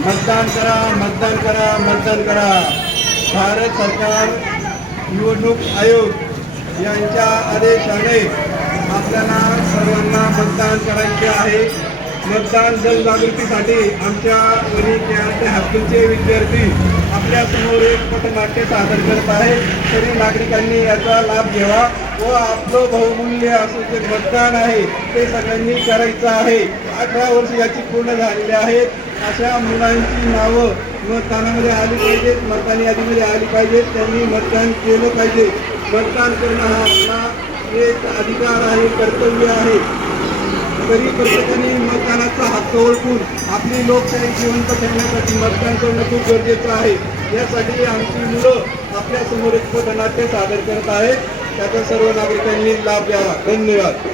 मतदान करा, मतदान करा, मतदान करा. भारत सरकार निवडणूक आयोग यांच्या आदेशाने आपल्याला सर्वांना मतदान करायचे आहे. मतदान जनजागृतीसाठी आमच्या वणी केआरटी हायस्कूलचे विद्यार्थी आपल्या समोर एक पथनाट्य सादर करत आहे. तरी नागरिकांनी याचा लाभ घ्यावा व आपलं बहुमूल्य असं जे मतदान आहे ते सगळ्यांनी करायचं आहे. 18 वर्ष याची पूर्ण झालेली आहेत. अशा मुलांची नावं मतदानामध्ये आली पाहिजेत, मतदान यादीमध्ये आली पाहिजेत. त्यांनी मतदान केलं पाहिजे. मतदान करणं हा आपला एक अधिकार आहे, कर्तव्य आहे. तरी प्रत्येकाने मतदानाचा हक्क ओळखून आपली लोकशाही जिवंत ठेवण्यासाठी मतदान करणं खूप गरजेचं आहे. यासाठी आमची मुलं आपल्या समोर एक पथनाट्य सादर करत आहेत. त्याचा सर्व नागरिकांनी लाभ घ्यावा. धन्यवाद.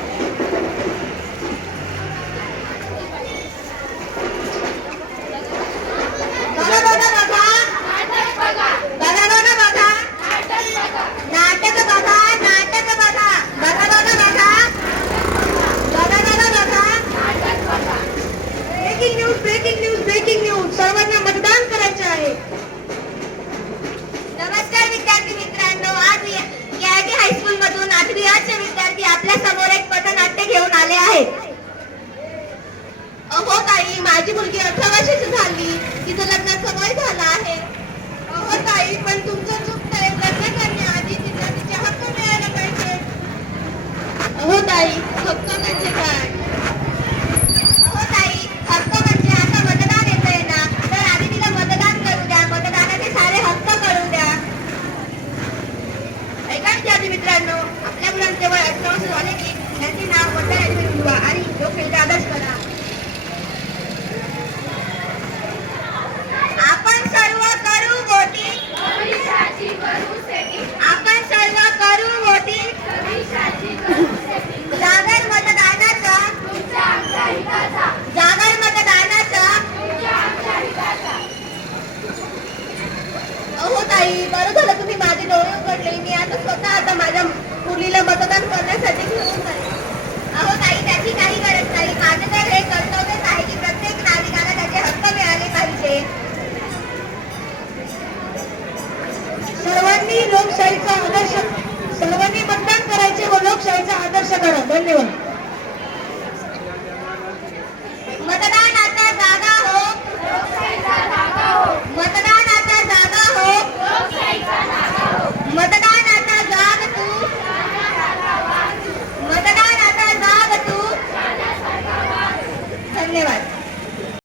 ब्रेकिंग न्यूज सर्वांना मतदान करायचे आहे. नमस्कार विद्यार्थी मित्रांनो, आज केआरटी हायस्कूल मधून 8वी आचे विद्यार्थी आपल्या समोर एक पथनाट्य घेऊन आले आहेत. अहो ताई, माझी मुलगी 18 वर्षाची झाली, तिचं लग्नाचं वय झालं आहे. अहो ताई, पण तुमचं चुकतंय. लग्न करण्याआधी तिला तिचे हक्क मिळायला पाहिजे. अहो ताई, हक्क म्हणजे काय? मित्रांनो, आपल्या मुलांचे वय 18 वर्ष झाले की त्यांचे नाव मतदार यादीमध्ये नोंदवा आणि लोकशाहीचा आदर्श करा. आपण सर्व करू वोटिंग, आपण सर्व करू वोटिंग. जागर मतदानाचा, जागर मतदानाचा. अहो ताई, बरं झालं तुम्ही माझे डोळे उघडले. मी आता माझ्या मुलीला मतदान करण्यासाठी घेऊन जाईल. अहो ताई, त्याची काही गरज नाही. माझं तर हे कर्तव्यच आहे की प्रत्येक नागरिकाला त्याचे हक्क मिळाले पाहिजे. सर्वांनी लोकशाहीचा आदर्श, सर्वांनी मतदान करायचे व लोकशाहीचा आदर्श करा. धन्यवाद. मतदानाचा जागा हो, मतदानाचा जागा हो, मतदानाचा जाग तू, मतदानाचा जाग तू. धन्यवाद.